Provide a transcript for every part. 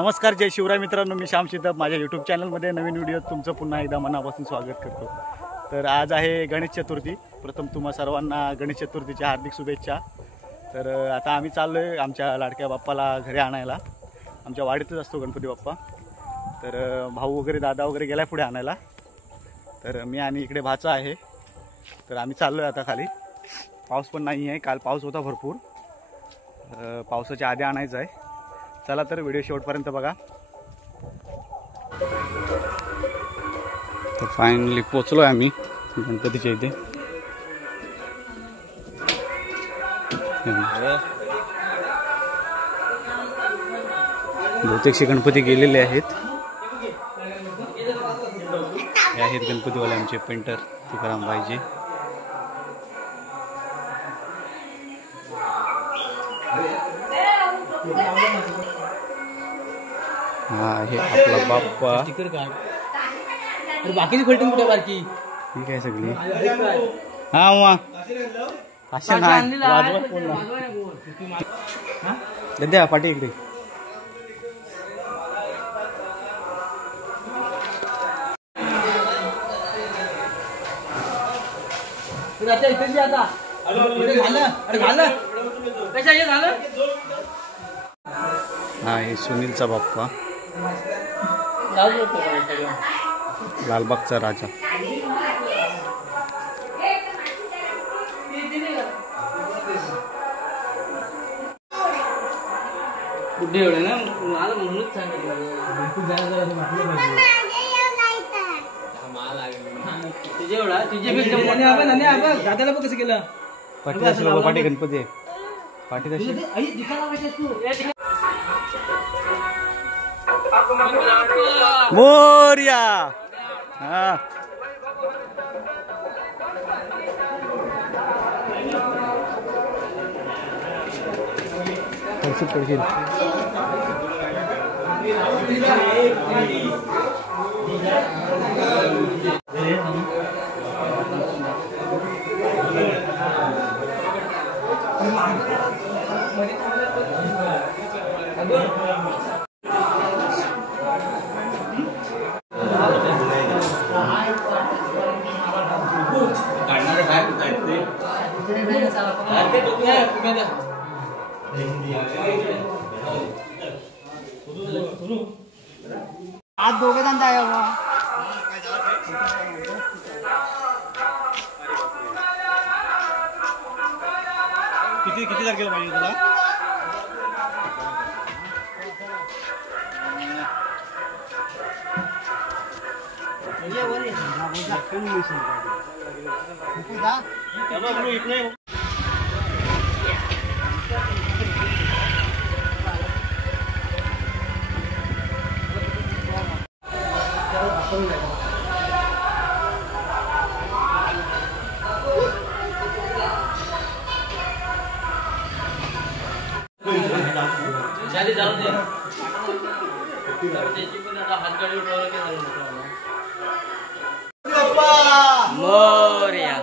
नमस्कार, जय शिवराय मित्रांनो. मी श्याम शिदप. माझ्या यूट्यूब चॅनलमध्ये नवीन व्हिडिओत तुमचं पुन्हा एकदा मनापासून स्वागत करतो. तर आज आहे गणेश चतुर्थी. प्रथम तुम्हा सर्वांना गणेश चतुर्थीच्या हार्दिक शुभेच्छा. तर आता आम्ही चाललो आहे आमच्या लाडक्या बाप्पाला घरी आणायला. आमच्या वाडीतच असतो गणपती बाप्पा. तर भाऊ वगैरे दादा वगैरे गेला पुढे आणायला. तर मी आणि इकडे भाचा आहे. तर आम्ही चाललो आहे आता खाली. पाऊस पण नाही आहे. काल पाऊस होता भरपूर. पावसाच्या आधी आणायचं आहे. चला तर व्हिडिओ शेवटपर्यंत बघा. तर फायनली पोचलो आहे आम्ही गणपतीच्या इथे. बहुतेकशे गणपती गेलेले आहेत. हे आहेत गणपतीवाले आमचे पेंटर तुकाराम भाईजी. हा हे आपला बाप्पा. बाकीची खोलटून कुठे बारकी ठीक आहे सगळी. हा वा अशा नाही द्या पाठी इकडे. हा हे सुनीलचा बाप्पा, लालबागचा राजा. बुड्ढे एवढे ना मला म्हणूनच सांगितलं. तुझे एवढा दादाला बघ कसं केलं. पाठी पाठी गणपती आहे. पाठी कशी मोरया. हा पडशील. आज दोघे जण जाय. किती तारखेला पाहिजे तुला? मोरया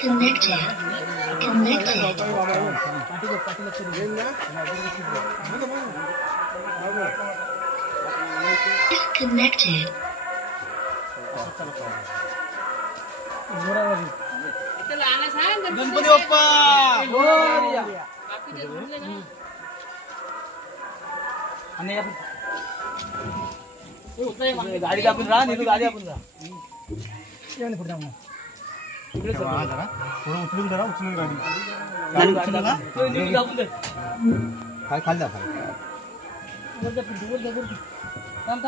Connected. Disconnected. गणपती बाप्पा गाडी आपण राहा. गाडी आपण राहा. थोडं उचलून जरा उचलून गाडी काय खाली जा. थांब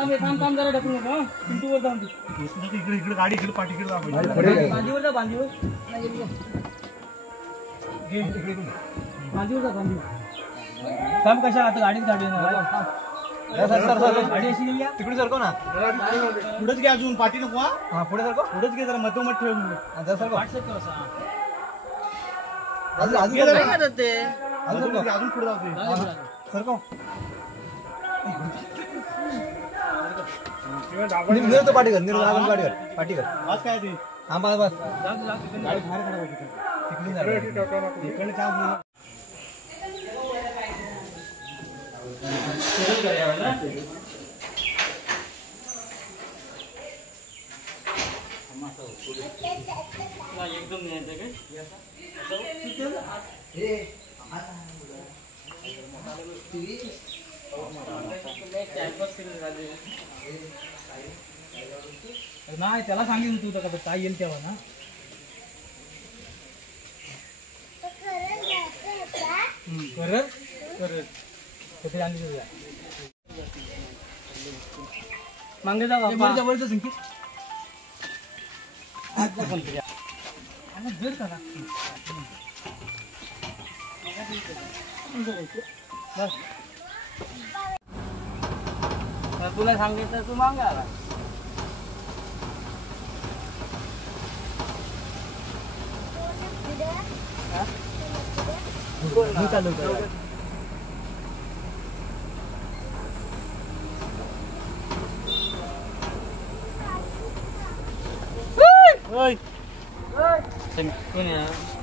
जरा ढकलू नका. पिंटूवर जाऊन इकडे इकडे गाडी इकडे पाठीकडे बांधीवर जा. बांधीवर बांधीवर जा. बांधीवर थांब. कशा आता गाडीत गाडी तिकडे सरको ना. पुढेच घे अजून पाठी नको हा पुढे सरको. पुढेच घे जरा मधोमध ठेव सरको. अजून पुढे जाऊ सरको. निर्तो पाठी कर. निर्तो पाठी कर. पाठी कर. बस काय ती हा बस बस. गाडी बाहेर काढा इकडे काम एकदम न्यायचं काय नाही त्याला सांगितलं तू तर काय येईल तेव्हा ना. खरंच खरंच कुठे आणली तुझ्या मागे जा जवळचं संकेत. तुला सांगितलं तू मागे आला. चालू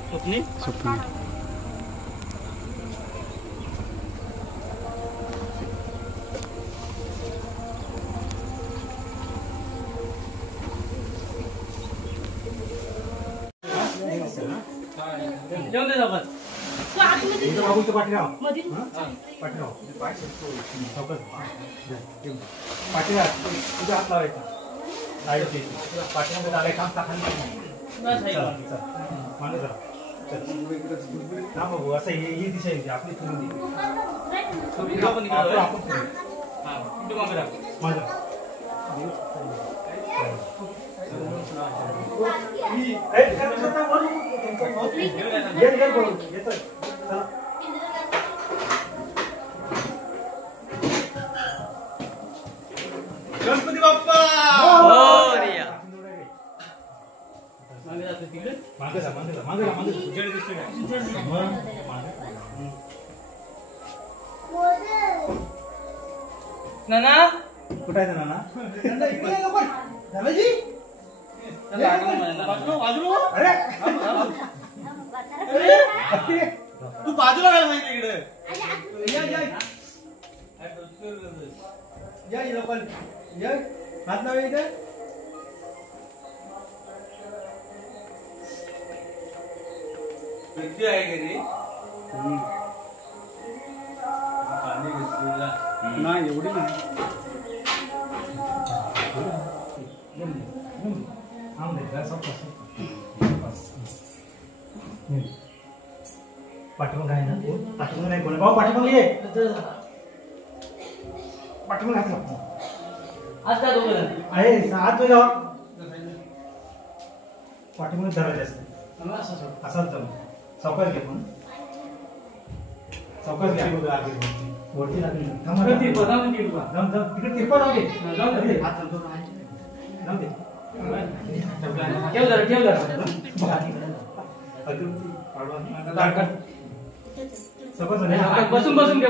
स्वप्नी जेवण दे आपण असं ही दिशा येते आपली गणपती बाप्पा मागे जा मागे जा मागे जा मागे जड दिसतोय नाना कुठे आहे नाना तू बाजूला काय माहिती इकडे या लोकल या हात लावा इथे किती आहे घरी नाही एवढी नाही पाठीमाग आहे ना पाठीमाग नाही कोणी भाऊ पाठीमाग ये पाठीमाग घातला आज काय दोघं आहे हात मध्ये जावा पाठीमाग धरायचे असते असाच जाऊ सावकाश घे पण सावकाश घ्या वरती लागेल तिकडे तिरपा जाऊ दे हात जाऊ दे ठेव जरा बसून घ्या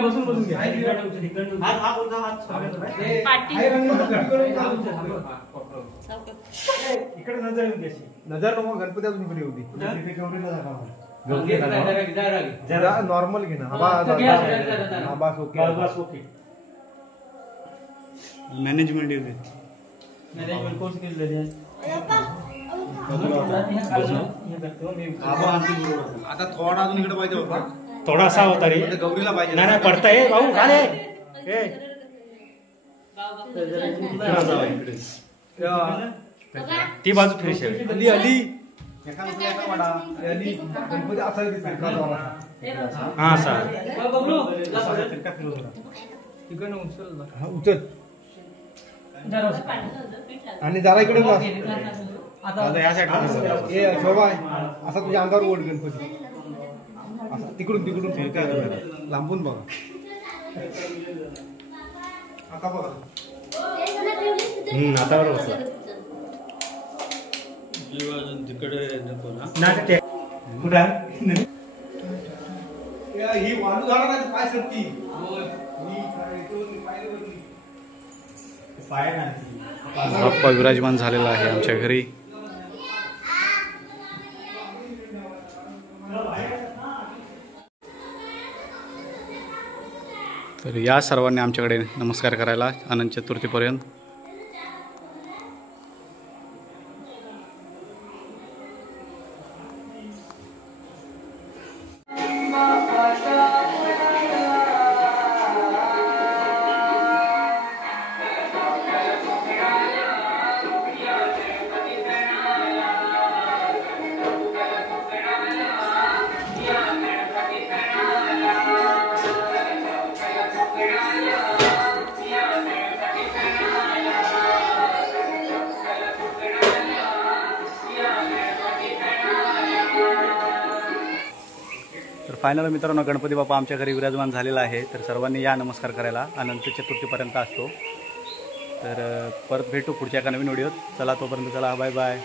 इकडे नजर येऊन द्यायची नजर नको गणपती अजून इकडे होती जरा नॉर्मल घे ना. बस ओके ओके मॅनेजमेंट येऊ दे मॅनेजमेंट कोर्स केलेले आता थोडा अजून इकडे पाहिजे होता थोडा असा होता रे गौरीला पाहिजे नाही पडताय भाऊ खाले ती बाजू फ्रेश आहे अली अली अली गणपती असा हा सर उचल आणि जरा इकडे या साईडला शोभा असा तुझ्या अंगावर ओढ गणपती असा तिकडून लांबून बघा हातावर बसला तिकडे नको ना. नाही ते कुठं ही वालू झाला नाही पाय सरती पाय नाही बाप्पा विराजमान झालेला आहे आमच्या घरी. तर या सर्वांनी आमच्याकडे नमस्कार करायला अनंत चतुर्थीपर्यंत. तर फायनल मित्रांनो, गणपती बाप्पा आमच्या घरी विराजमान झालेला आहे. तर सर्वांनी या नमस्कार करायला. अनंत चतुर्थीपर्यंत असतो. तर परत भेटू पुढच्या एका नवीन व्हिडिओत. चला तोपर्यंत चला, बाय बाय.